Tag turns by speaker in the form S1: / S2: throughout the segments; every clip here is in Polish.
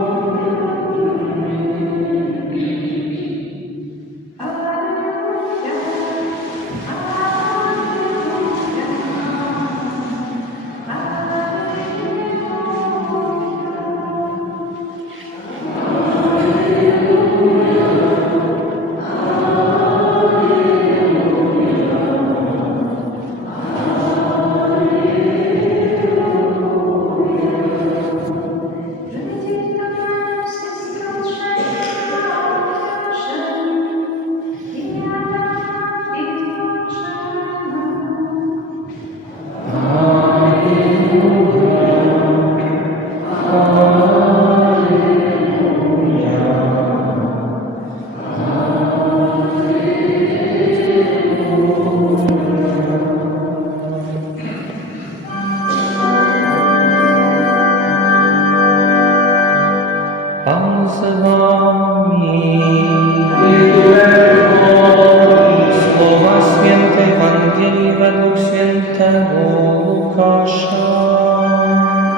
S1: Pan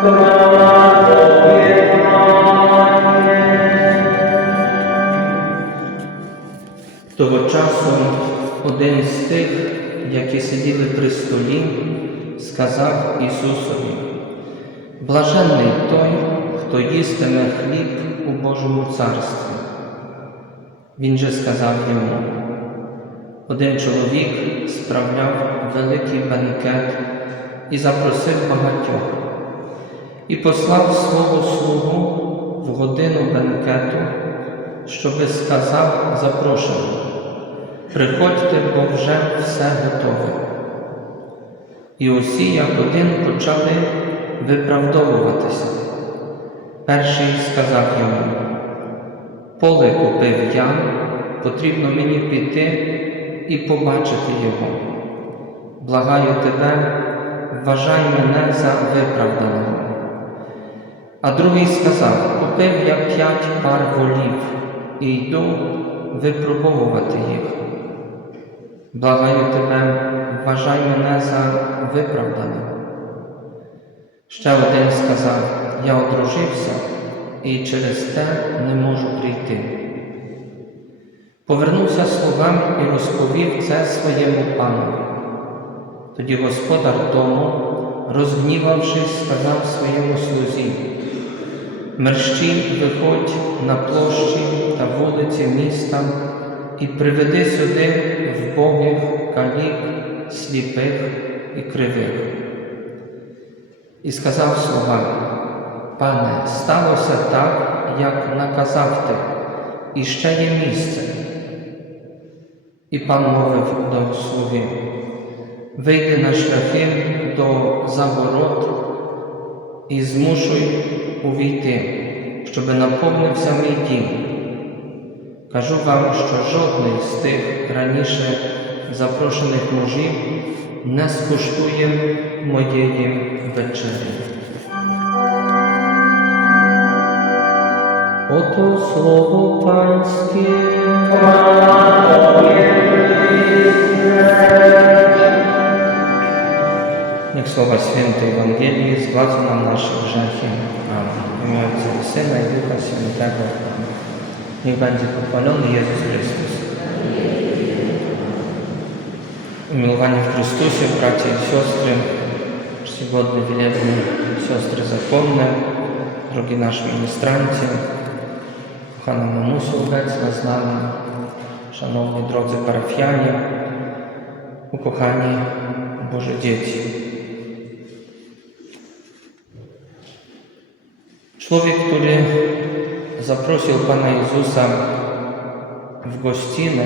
S1: Того часу один з тих, які сиділи при столі, сказав Ісусові, Блаженний той, хто їстиме хліб у Божому царстві. Він же сказав йому, один чоловік справляв великий бенкет і запросив багатьох, і послав свого слугу в годину бенкету, щоби сказав запрошеним, приходьте, бо вже все готове. І усі, як один, почали виправдовуватися. Перший сказав йому, поле купив я, потрібно мені піти і побачити його. Благаю тебе, вважай мене за виправданого. А другий сказав, купив я п'ять пар волів і йду випробовувати їх. Благаю тебе, вважай мене за виправданого. Ще один сказав, я одружився і через те не можу прийти. Повернувся слугам і розповів це своєму пану. Тоді господар дому, розгнівавшись, сказав своєму слузі, мерщій виходь на площі та вулиці міста і приведи сюди вбогих, калік, сліпих і кривих. І сказав слугам, пане, сталося так, як наказав ти, і ще є місце. І пан мовив до слуги, вийди на шляхи до заворот і змушуй увійти, щоби наповнився мій дім. Кажу вам, що жодний з тих раніше запрошених мужів не скуштує моєї вечері. Ото слово панське. Słowa świętej Ewangelii zgładzą nam nasze grzechy. Amen. W imię Syna i Ducha Świętego. Niech będzie pochwalony Jezus Chrystus. Umiłowani w Chrystusie, bracia i siostry, czcigodne wielebne siostry zakonne, drogi nasz ministrancie, kochana mamusiu obecna z nami, szanowni drodzy parafianie, ukochani Boże dzieci. Człowiek, który zaprosił Pana Jezusa w gościnę,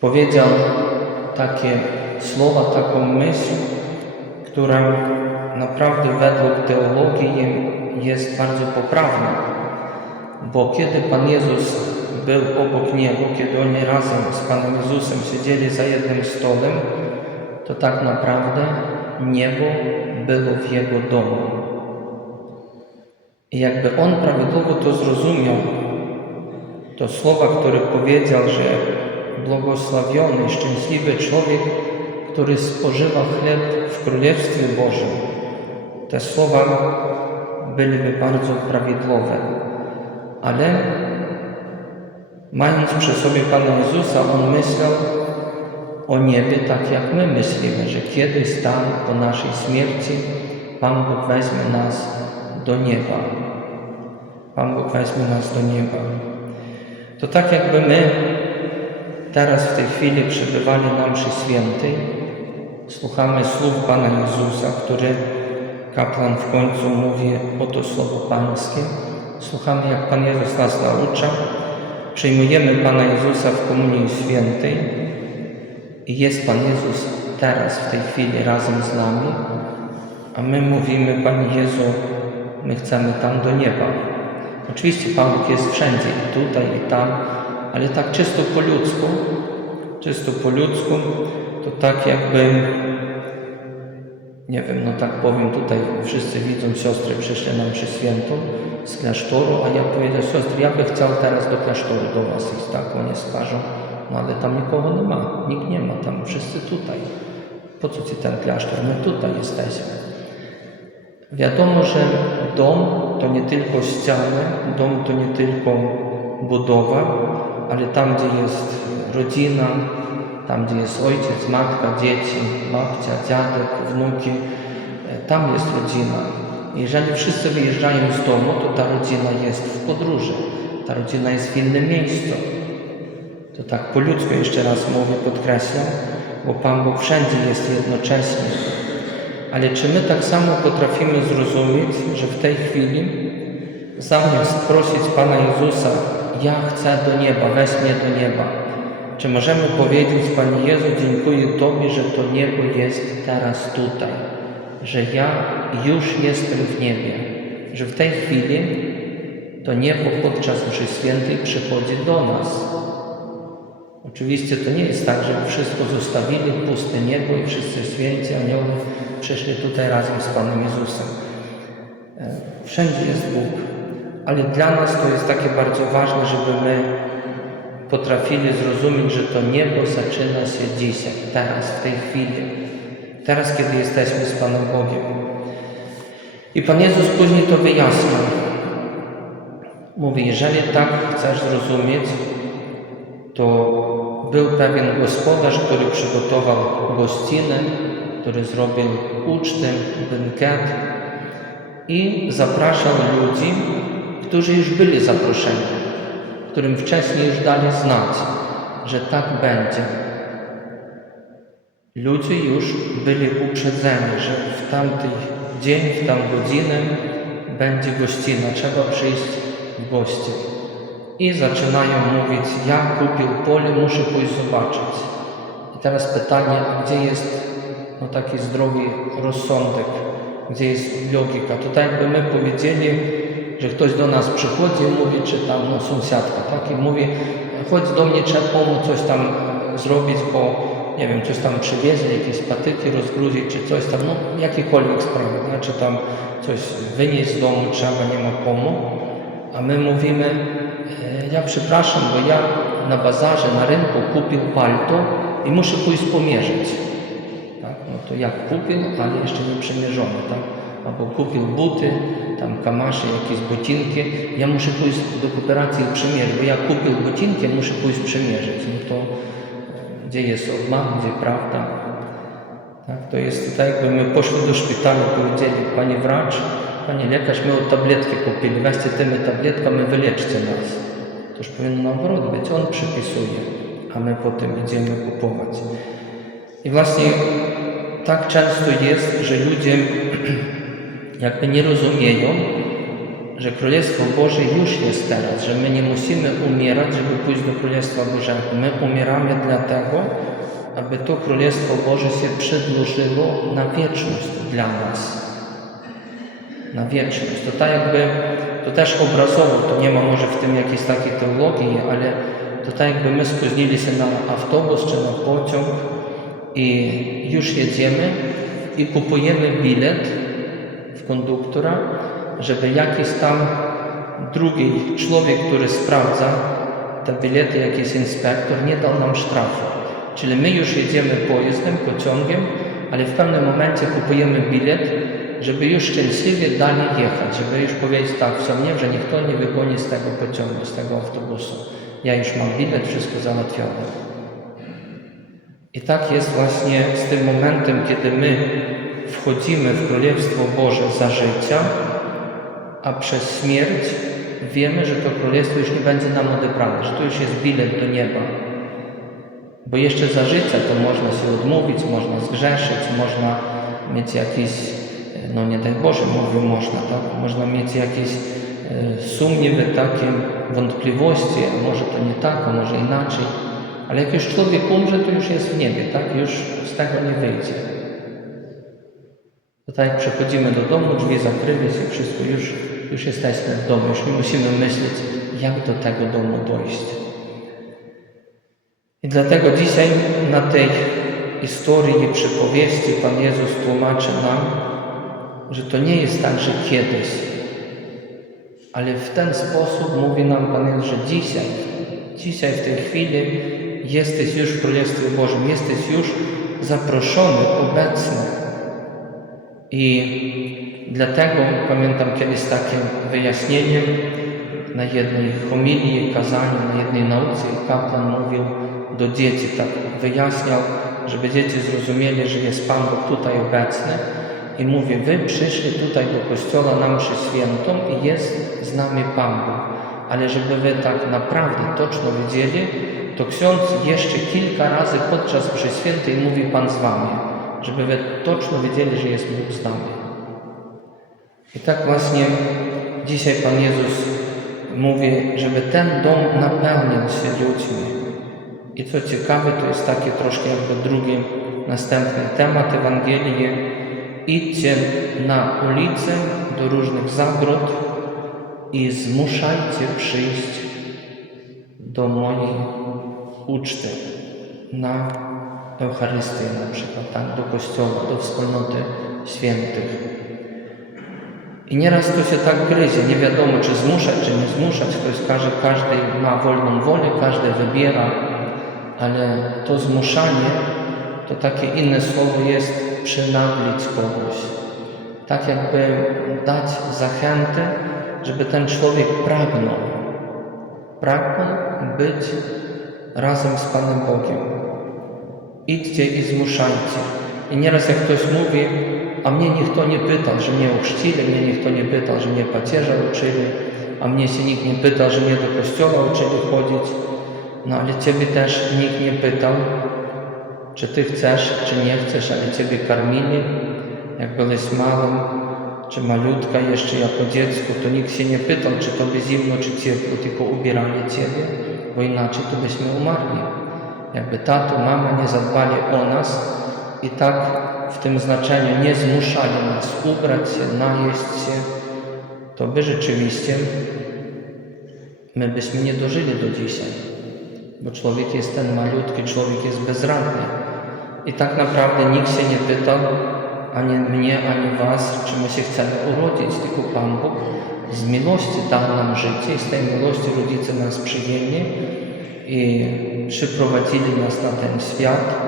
S1: powiedział takie słowa, taką myśl, która naprawdę według teologii jest bardzo poprawna. Bo kiedy Pan Jezus był obok Niego, kiedy oni razem z Panem Jezusem siedzieli za jednym stołem, to tak naprawdę niebo było w Jego domu. I jakby On prawidłowo to zrozumiał, to słowa, które powiedział, że błogosławiony, szczęśliwy człowiek, który spożywa chleb w Królestwie Bożym. Te słowa byłyby bardzo prawidłowe, ale mając przy sobie Pana Jezusa, On myślał o niebie tak jak my myślimy, że kiedyś tam po naszej śmierci Pan Bóg weźmie nas do nieba. Pan Bóg weźmie nas do nieba. To tak jakby my teraz w tej chwili przebywali na mszy świętej, słuchamy słów Pana Jezusa, który kapłan w końcu mówi oto słowo Pańskie. Słuchamy, jak Pan Jezus nas naucza. Przyjmujemy Pana Jezusa w Komunii Świętej i jest Pan Jezus teraz, w tej chwili razem z nami, a my mówimy, Panie Jezu, my chcemy tam do nieba. Oczywiście Pan Bóg jest wszędzie, i tutaj, i tam, ale tak czysto po ludzku, czysto po ludzku, to tak jakby, nie wiem, no tak powiem tutaj, wszyscy widzą siostry, przyszły nam przy świętą z klasztoru, a ja powiedział, siostry, ja bym chciał teraz do klasztoru do was iść, tak, oni skażą, no ale tam nikogo nie ma, nikt nie ma, tam wszyscy tutaj. Po co ci ten klasztor? My tutaj jesteśmy. Wiadomo, że dom to nie tylko ściany, dom to nie tylko budowa, ale tam, gdzie jest rodzina, tam, gdzie jest ojciec, matka, dzieci, babcia, dziadek, wnuki, e, tam jest rodzina. Jeżeli wszyscy wyjeżdżają z domu, to ta rodzina jest w podróży, ta rodzina jest w innym miejscu. To tak po ludzku jeszcze raz mówię, podkreślam, bo Pan Bóg wszędzie jest jednocześnie. Ale czy my tak samo potrafimy zrozumieć, że w tej chwili zamiast prosić Pana Jezusa, ja chcę do nieba, weź mnie do nieba, czy możemy powiedzieć, Panie Jezu, dziękuję Tobie, że to niebo jest teraz tutaj, że ja już jestem w niebie, że w tej chwili to niebo podczas mszy świętej przychodzi do nas. Oczywiście to nie jest tak, żeby wszystko zostawili, puste niebo i wszyscy święci anioły przyszli tutaj razem z Panem Jezusem. E, Wszędzie jest Bóg, ale dla nas to jest takie bardzo ważne, żeby my potrafili zrozumieć, że to niebo zaczyna się dzisiaj, teraz, w tej chwili, teraz, kiedy jesteśmy z Panem Bogiem. I Pan Jezus później to wyjaśnił. Mówi, jeżeli tak chcesz zrozumieć, to był pewien gospodarz, który przygotował gościnę, który zrobił ucztę, bankiet i zapraszał ludzi, którzy już byli zaproszeni, którym wcześniej już dali znać, że tak będzie. Ludzie już byli uprzedzeni, że w tamty dzień, w tam godzinę będzie gościna, trzeba przyjść w goście. I zaczynają mówić, ja kupił pole, muszę pójść zobaczyć. I teraz pytanie, a gdzie jest no, taki zdrowy rozsądek, gdzie jest logika? Tutaj jakby my powiedzieli, że ktoś do nas przychodzi i mówi, czy tam no, sąsiadka, tak? I mówi, chodź do mnie, trzeba pomóc coś tam e, zrobić, bo nie wiem, coś tam przywieźli, jakieś patyki rozgruzić, czy coś tam, no jakiekolwiek sprawy, tak? czy tam coś wynieść z domu trzeba, nie ma komu. A my mówimy, ja przepraszam, bo ja na bazarze, na rynku kupił palto i muszę pójść pomierzyć. Tak? No to jak kupił, ale jeszcze nie przemierzone, tak? Albo kupił buty, tam kamasze, jakieś bocinki, ja muszę pójść do kooperacji i przymierzyć, bo ja kupił bocinki, muszę pójść przymierzyć. No to e, gdzie jest obman, gdzie prawda? Tak? To jest tak, jakby my poszli do szpitala, powiedzieli, panie wracz, panie lekarz, my tabletki kupili, weźcie tymi tabletkami, wyleczcie nas. To już powinno na odwrót być, on przypisuje, a my potem idziemy kupować. I właśnie tak często jest, że ludzie jakby nie rozumieją, że Królestwo Boże już jest teraz, że my nie musimy umierać, żeby pójść do Królestwa Bożego. My umieramy dlatego, aby to Królestwo Boże się przedłużyło na wieczność dla nas. Na wieczność. To tak jakby, to też obrazowo, to nie ma może w tym jakiejś takiej teologii, ale to tak jakby my spóźnili się na autobus czy na pociąg i już jedziemy i kupujemy bilet w konduktora, żeby jakiś tam drugi człowiek, który sprawdza te bilety, jakiś inspektor, nie dał nam sztrafu. Czyli my już jedziemy pojazdem, pociągiem, ale w pewnym momencie kupujemy bilet, żeby już szczęśliwie dalej jechać, żeby już powiedzieć tak w sobie, że nikt nie wygoni z tego pociągu, z tego autobusu. Ja już mam bilet, wszystko załatwione. I tak jest właśnie z tym momentem, kiedy my wchodzimy w Królestwo Boże za życia, a przez śmierć wiemy, że to Królestwo już nie będzie nam odebrane, że to już jest bilet do nieba. Bo jeszcze za życia to można się odmówić, można zgrzeszyć, można mieć jakieś, no nie daj Boże, mówię można, tak? Można mieć jakieś e, sumniewy takie, wątpliwości, a może to nie tak, a może inaczej. Ale jak już człowiek umrze, to już jest w niebie, tak? Już z tego nie wyjdzie. To tak jak przechodzimy do domu, drzwi zakryły się, wszystko, już, już jesteśmy w domu, już nie musimy myśleć, jak do tego domu dojść. I dlatego dzisiaj na tej historii i przypowieści Pan Jezus tłumaczy nam, że to nie jest tak, że kiedyś, ale w ten sposób mówi nam Pan Jezus, że dzisiaj, dzisiaj w tej chwili jesteś już w Królestwie Bożym, jesteś już zaproszony, obecny. I dlatego pamiętam kiedyś takie wyjaśnienie na jednej homilii, kazaniu, na jednej nauce i kapłan mówił do dzieci, tak wyjaśniał, żeby dzieci zrozumieli, że jest Pan Bóg tutaj obecny i mówi, wy przyszli tutaj do kościoła na mszę świętą i jest z nami Pan Bóg. Ale żeby wy tak naprawdę toczno wiedzieli, to ksiądz jeszcze kilka razy podczas mszy świętej mówi Pan z wami, żeby wy toczno wiedzieli, że jest Bóg z nami. I tak właśnie dzisiaj Pan Jezus mówi, żeby ten dom napełniał się ludźmi. I co ciekawe, to jest taki troszkę jakby drugi, następny temat Ewangelii. Idźcie na ulicę do różnych zagród i zmuszajcie przyjść do mojej uczty na Eucharystię na przykład, tak, do kościoła, do wspólnoty świętych. I nieraz to się tak gryzie, nie wiadomo czy zmuszać, czy nie zmuszać, ktoś każe, każdy ma wolną wolę, każdy wybiera, ale to zmuszanie to takie inne słowo jest przynaglić kogoś. Tak jakby dać zachętę, żeby ten człowiek pragnął, pragnął być razem z Panem Bogiem. Idźcie i zmuszajcie. I nieraz jak ktoś mówi, a mnie nikt to nie pytał, że mnie ochrzcili, mnie nikt to nie pytał, że mnie pacierza uczyli, a mnie się nikt nie pytał, że mnie do kościoła uczyli chodzić. No ale Ciebie też nikt nie pytał, czy Ty chcesz, czy nie chcesz, ale Ciebie karmili, jak byłeś małym, czy malutka jeszcze jako dziecko, to nikt się nie pytał, czy Tobie zimno, czy ciepło, tylko ubierali Ciebie, bo inaczej to byśmy umarli. Jakby tato, mama nie zadbali o nas i tak w tym znaczeniu nie zmuszali nas ubrać się, najeść się, to by rzeczywiście my byśmy nie dożyli do dzisiaj. Bo człowiek jest ten malutki, człowiek jest bezradny. I tak naprawdę nikt się nie pytał, ani mnie, ani was, czy my się chcemy urodzić, tylko Pan Bóg z miłości dał nam życie i z tej miłości rodzice nas przyjęli i przyprowadzili nas na ten świat.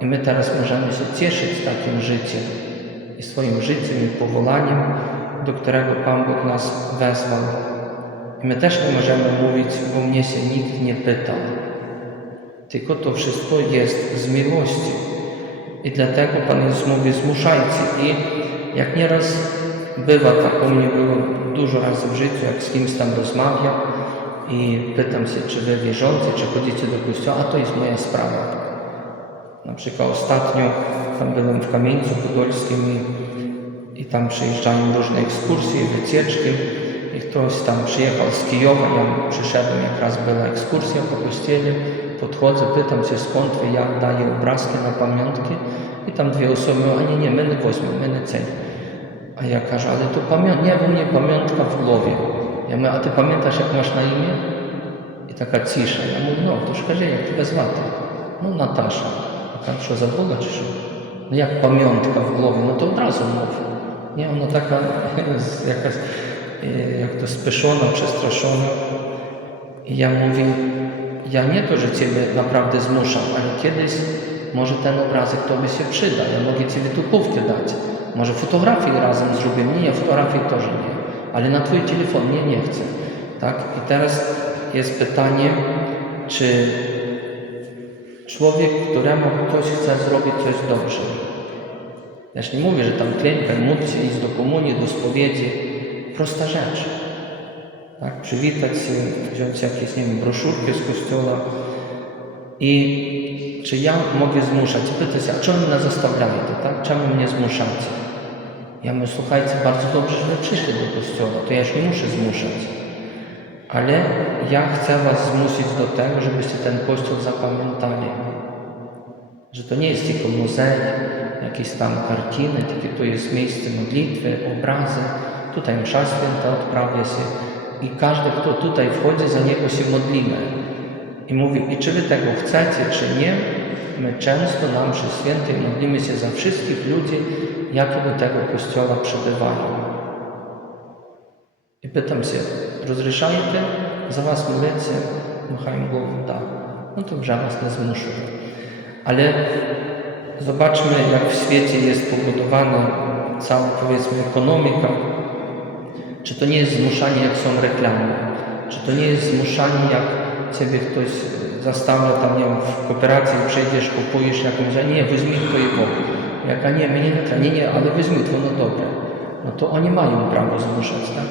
S1: I my teraz możemy się cieszyć takim życiem i swoim życiem i powołaniem, do którego Pan Bóg nas wezwał. I my też nie możemy mówić, bo mnie się nikt nie pytał. Tylko to wszystko jest z miłości. I dlatego Pan Jezus mówi, zmuszajcie. I jak nieraz bywa tak, u mnie było dużo razy w życiu, jak z kimś tam rozmawiam i pytam się, czy wy wierzący, czy chodzicie do kościoła, a to jest moja sprawa. Na przykład ostatnio tam byłem w Kamieńcu Podolskim i, i tam przyjeżdżają różne ekskursje, wycieczki i ktoś tam przyjechał z Kijowa, ja przyszedłem, jak raz była ekskursja po kościele, podchodzę, pytam się skąd wy, jak daję obrazki na pamiątki i tam dwie osoby mówią, a nie, nie, my nie weźmiemy, my nie cej. A ja każę, ale to pamiątka, nie, bo mnie pamiątka w głowie. Ja mówię, a ty pamiętasz jak masz na imię? I taka cisza. Ja mówię, no, to szkodzie, jak ty zwata? No, Natasza. A tam, co za Boga, czy co? No jak pamiątka w głowie, no to od razu mówię. Nie, ona taka jakaś, e, jak to spieszona, przestraszona. I ja mówię, ja nie to, że Ciebie naprawdę zmuszam, ale kiedyś może ten obrazek Tobie się przyda. Ja mogę Ci wytupówkę dać. Może fotografię razem zrobimy. Nie, fotografii też nie. Ale na Twój telefon nie, nie chcę. Tak? I teraz jest pytanie, czy człowiek, któremu ktoś chce zrobić coś dobrze, ja nie mówię, że tam klękaj, módl się, iść do komunii, do spowiedzi. Prosta rzecz. Tak? Przywitać się, wziąć jakieś, nie wiem, broszurkę z kościoła. I czy ja mogę zmuszać? Pytać się, a czemu mnie zostawiacie, tak? Czemu mnie zmuszacie? Ja mówię, słuchajcie, bardzo dobrze, że przyszli do kościoła, to ja już nie muszę zmuszać. Ale ja chcę was zmusić do tego, żebyście ten kościół zapamiętali. Że to nie jest tylko muzeum, jakieś tam kartiny, tylko to jest miejsce modlitwy, obrazy. Tutaj msza święta odprawia się i każdy, kto tutaj wchodzi, za niego się modlimy. I mówi, i czy wy tego chcecie, czy nie, my często na mszy świętej modlimy się za wszystkich ludzi, jakie do tego kościoła przybywają. I pytam się, rozrzeszajcie, za was modlecie, machałem głową, da. No to że was nie zmuszę. Ale zobaczmy, jak w świecie jest pobudowana cała, powiedzmy, ekonomika. Czy to nie jest zmuszanie, jak są reklamy? Czy to nie jest zmuszanie, jak ciebie ktoś zastawia tam, nie wiem, w kooperacji, przyjdziesz, kupujesz jakąś, a nie, weźmij i Bogu. Jak, a nie, mnie nie, nie, nie, ale weźmij to, no dobre. No to oni mają prawo zmuszać, tak?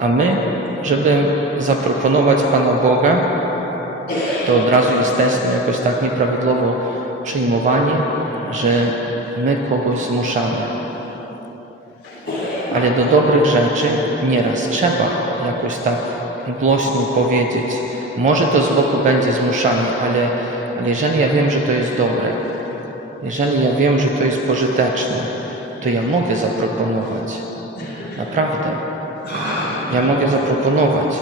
S1: A my, żeby zaproponować Pana Boga, to od razu jesteśmy jakoś tak nieprawidłowo przyjmowani, że my kogoś zmuszamy. Ale do dobrych rzeczy nieraz trzeba jakoś tak głośno powiedzieć. Może to z boku będzie zmuszanie, ale, ale jeżeli ja wiem, że to jest dobre, jeżeli ja wiem, że to jest pożyteczne, to ja mogę zaproponować. Naprawdę. Ja mogę zaproponować.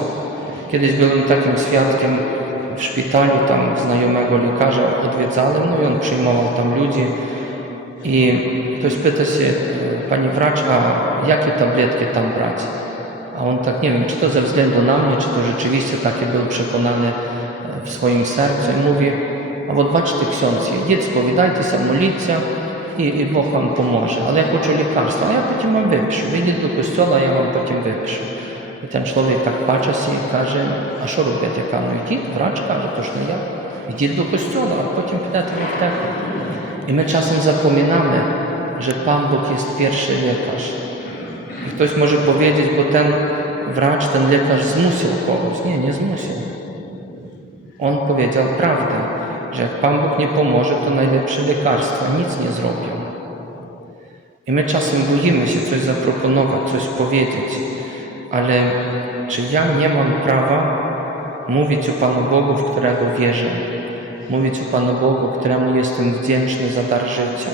S1: Kiedyś byłem takim świadkiem w szpitalu, tam znajomego lekarza odwiedzałem, no i on przyjmował tam ludzi i ktoś pyta się, Pani wracz, a jakie tabletki tam brać. A on tak, nie wiem, czy to ze względu na mnie, czy to rzeczywiście takie był przekonany e, w swoim sercu i mówi, a вот бачите, ксьонці, дід, сповідайтеся, моліться, і, і Бог вам поможе. Але я хочу лікарство, а я потім вам випишу. Вийдіть до костьола, я вам потім випишу. І ten чоловік так бачиться і каже, а що робити? Я кажу, ну йдіть, врач каже, то ж не я. Йдіть до костьола, а потім підете в аптеку. І ми часом запоминали, що Пан Бог є перший лікар. Ktoś może powiedzieć, bo ten wracz, ten lekarz zmusił kogoś. Nie, nie zmusił. On powiedział prawdę, że jak Pan Bóg nie pomoże, to najlepsze lekarstwa nic nie zrobią. I my czasem boimy się coś zaproponować, coś powiedzieć, ale czy ja nie mam prawa mówić o Panu Bogu, w którego wierzę, mówić o Panu Bogu, któremu jestem wdzięczny za dar życia?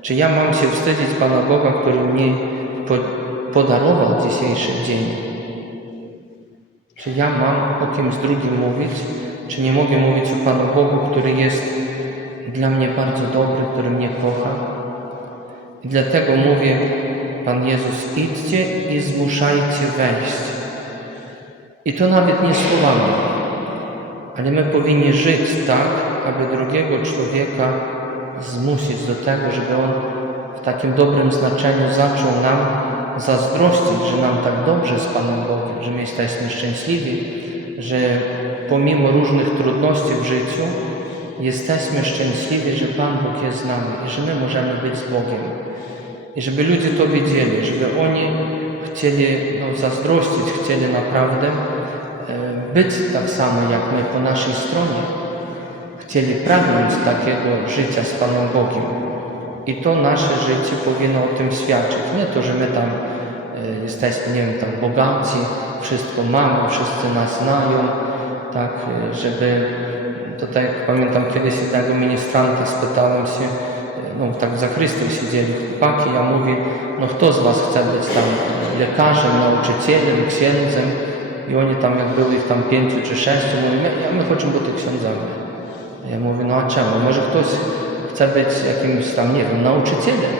S1: Czy ja mam się wstydzić Pana Boga, który mi podarował dzisiejszy dzień? Czy ja mam o kimś drugim mówić? Czy nie mogę mówić o Panu Bogu, który jest dla mnie bardzo dobry, który mnie kocha? I dlatego mówię, Pan Jezus, idźcie i zmuszajcie wejść. I to nawet nie słowami, ale my powinni żyć tak, aby drugiego człowieka zmusić do tego, żeby on w takim dobrym znaczeniu zaczął nam zazdrościć, że nam tak dobrze z Panem Bogiem, że my jesteśmy szczęśliwi, że pomimo różnych trudności w życiu jesteśmy szczęśliwi, że Pan Bóg jest z nami i że my możemy być z Bogiem. I żeby ludzie to wiedzieli, żeby oni chcieli no, zazdrościć, chcieli naprawdę e, być tak samo jak my po naszej stronie. Chcieli pragnąć takiego życia z Panem Bogiem. I to nasze życie powinno o tym świadczyć. Nie to, że my tam e, jesteśmy, nie wiem, tam bogaci, wszystko mamy, wszyscy nas znają, tak, e, żeby, to tak jak pamiętam kiedyś jednego ministranta spytałem się, e, no tak w zakrystii siedzieli chłopaki, ja mówię, no kto z was chce być tam lekarzem, nauczycielem, księdzem i oni tam, jak było ich tam pięciu czy sześciu, mówią, my, my chcemy być księdzami. Ja mówię, no a czemu? Może ktoś chce być jakimś tam, nie wiem, nauczycielem.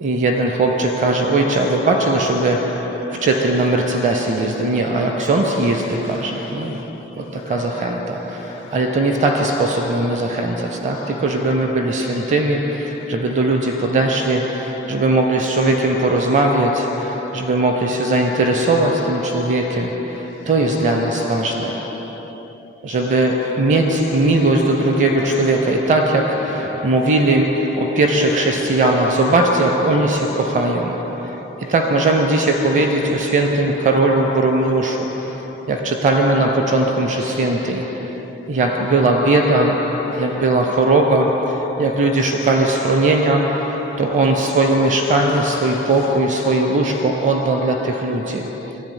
S1: I jeden chłopczyk każe, ojcze, a wybaczy na w wczyty na Mercedesie jeździ, nie, a ksiądz jeździ, każe. No, taka zachęta. Ale to nie w taki sposób mamy zachęcać, tak? Tylko żeby my byli świętymi, żeby do ludzi podeszli, żeby mogli z człowiekiem porozmawiać, żeby mogli się zainteresować tym człowiekiem. To jest dla nas ważne żeby mieć miłość do drugiego człowieka. I tak jak mówili o pierwszych chrześcijanach, zobaczcie, jak oni się kochają. I tak możemy dzisiaj powiedzieć o świętym Karolu Borromeuszu, jak czytaliśmy na początku mszy świętej, jak była bieda, jak była choroba, jak ludzie szukali schronienia, to on swoje mieszkanie, swój pokój, swoje łóżko oddał dla tych ludzi.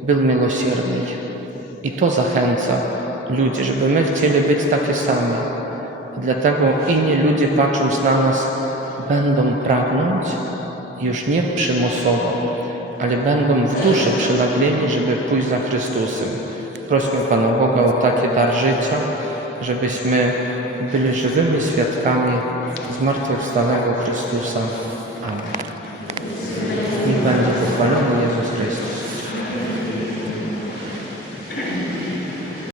S1: Był miłosierny. I to zachęca ludzi, żeby my chcieli być takie same. Dlatego inni ludzie patrząc na nas będą pragnąć już nie przymusowo, ale będą w duszy przynagleni, żeby pójść za Chrystusem. Prośmy Pana Boga o taki dar życia, żebyśmy byli żywymi świadkami zmartwychwstałego Chrystusa. Amen.